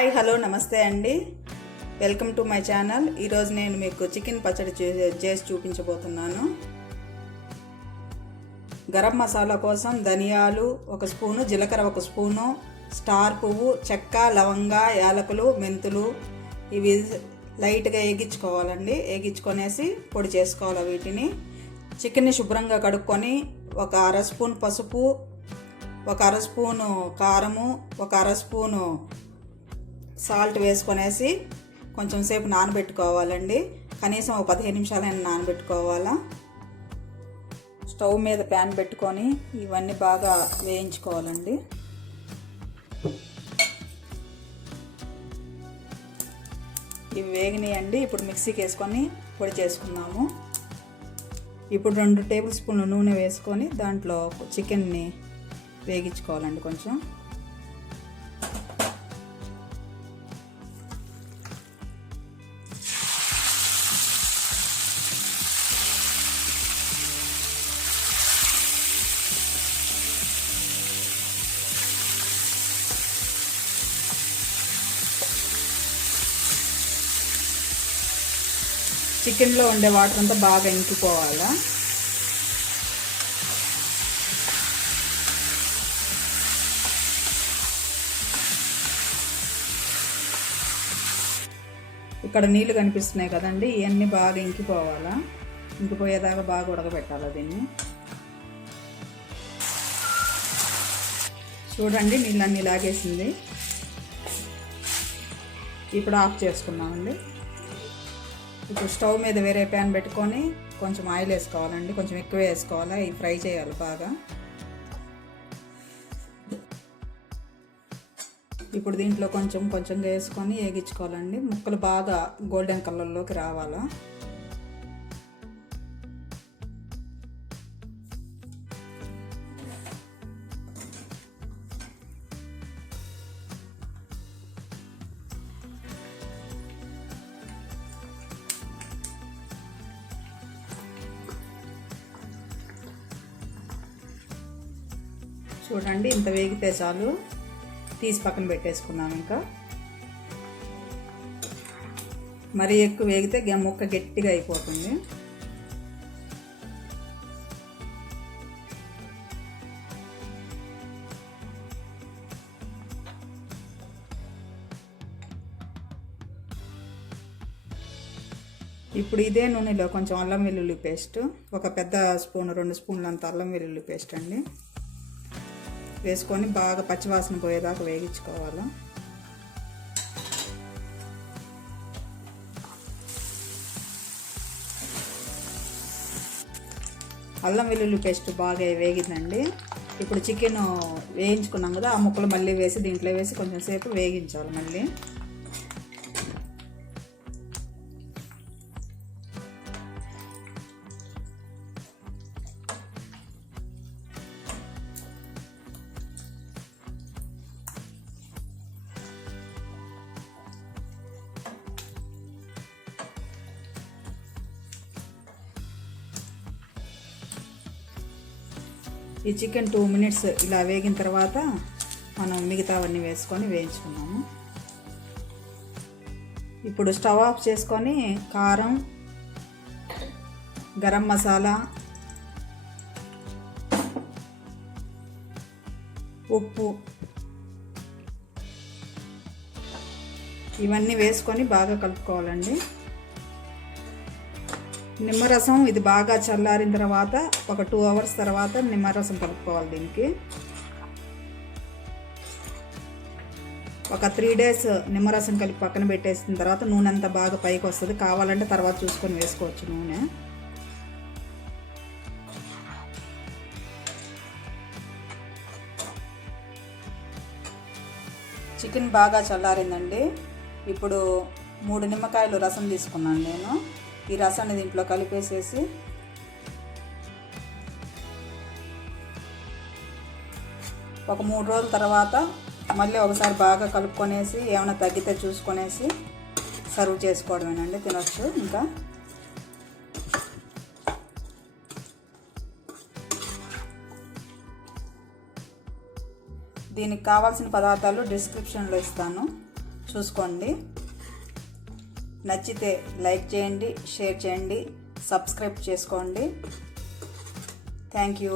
Hi hello నమస్తే అండి. Welcome to my channel. ఈరోజు నేను మీకు చికెన్ పచ్చడి చే- చేసి చూపించబోతున్నాను. గరం మసాలా కోసం ధనియాలు ఒక స్పూను జీలకర్ర ఒక స్పూను స్టార్ పువ్వు చెక్క లవంగ యాలకులు మెంతులు ఇవి లైట్గా వేగించుకోవాలండి వేగించుకొనేసి పొడి చేసుకోవాలి వీటిని. చికెన్ని శుభ్రంగా కడుక్కొని ఒక అర స్పూన్ పసుపు ఒక అర స్పూను కారము ఒక అర స్పూను సాల్ట్ వేసుకొనేసి కొంచెం సేపు నానబెట్టుకోవాలండి. కనీసం ఒక పదిహేను నిమిషాలైనా నానబెట్టుకోవాలా. స్టవ్ మీద ప్యాన్ పెట్టుకొని ఇవన్నీ బాగా వేయించుకోవాలండి. ఇవి వేగినాయండి. ఇప్పుడు మిక్సీకి వేసుకొని పొడి చేసుకున్నాము ఇప్పుడు రెండు టేబుల్ స్పూన్లు నూనె వేసుకొని దాంట్లో చికెన్ని వేగించుకోవాలండి కొంచెం. చికెన్లో ఉండే వాటర్ అంతా బాగా ఇంకిపోవాలా? ఇక్కడ నీళ్ళు కనిపిస్తున్నాయి కదండి ఇవన్నీ బాగా ఇంకిపోవాలా? ఇంకిపోయేదాకా బాగా ఉడకబెట్టాలి దీన్ని? చూడండి నీళ్ళన్నీ లాగేసింది. ఇప్పుడు ఆఫ్ చేసుకున్నామండి ఇప్పుడు స్టవ్ మీద వేరే ప్యాన్ పెట్టుకొని కొంచెం ఆయిల్ వేసుకోవాలండి. కొంచెం ఎక్కువ వేసుకోవాలి? ఇవి ఫ్రై చేయాలి బాగా. ఇప్పుడు దీంట్లో కొంచెం కొంచెం వేసుకొని వేగించుకోవాలండి. ముక్కలు బాగా గోల్డెన్ కలర్లోకి రావాలా? చూడండి ఇంత వేగితే చాలు తీసి పక్కన పెట్టేసుకున్నాం ఇంకా. మరీ ఎక్కువ వేగితే గ- ముక్క గట్టిగా అయిపోతుంది. ఇప్పుడు ఇదే నూనెలో కొంచెం అల్లం వెల్లుల్లి పేస్ట్ ఒక పెద్ద స్పూన్ రెండు స్పూన్లంత అల్లం వెల్లుల్లి పేస్ట్ అండి. వేసుకొని బాగా పచ్చివాసన పోయేదాకా వేగించుకోవాలి. అల్లం వెల్లుల్లి పేస్ట్ బాగా వేగిందండి. ఇప్పుడు చికెన్ వేయించుకున్నాం కదా ఆ ముక్కలు మళ్ళీ వేసి దీంట్లో వేసి కొంచెం సేపు వేగించాలి మళ్ళీ. ఈ చికెన్ టూ మినిట్స్ ఇలా వేగిన తర్వాత మనం మిగతావన్నీ వేసుకొని వేయించుకున్నాము. ఇప్పుడు స్టవ్ ఆఫ్ చేసుకొని కారం గరం మసాలా ఉప్పు ఇవన్నీ వేసుకొని బాగా కలుపుకోవాలండి. నిమ్మరసం ఇది బాగా చల్లారిన తర్వాత ఒక టూ అవర్స్ తర్వాత నిమ్మరసం కలుపుకోవాలి దీనికి. ఒక త్రీ డేస్ నిమ్మరసం కలిపి పక్కన పెట్టేసిన తర్వాత నూనె అంతా బాగా పైకి వస్తుంది. కావాలంటే తర్వాత చూసుకొని వేసుకోవచ్చు నూనె. చికెన్ బాగా చల్లారిందండి. ఇప్పుడు మూడు నిమ్మకాయలు రసం తీసుకున్నాను నేను. ఈ రసాన్ని దీంట్లో కలిపేసేసి ఒక మూడు రోజుల తర్వాత మళ్ళీ ఒకసారి బాగా కలుపుకొనేసి ఏమైనా తగ్గితే చూసుకొనేసి సర్వ్ చేసుకోవడమేనండి తినొచ్చు ఇంకా. దీనికి కావాల్సిన పదార్థాలు డిస్క్రిప్షన్లో ఇస్తాను చూసుకోండి. నచ్చితే లైక్ చేయండి షేర్ చేయండి సబ్స్క్రైబ్ చేసుకోండి. Thank you.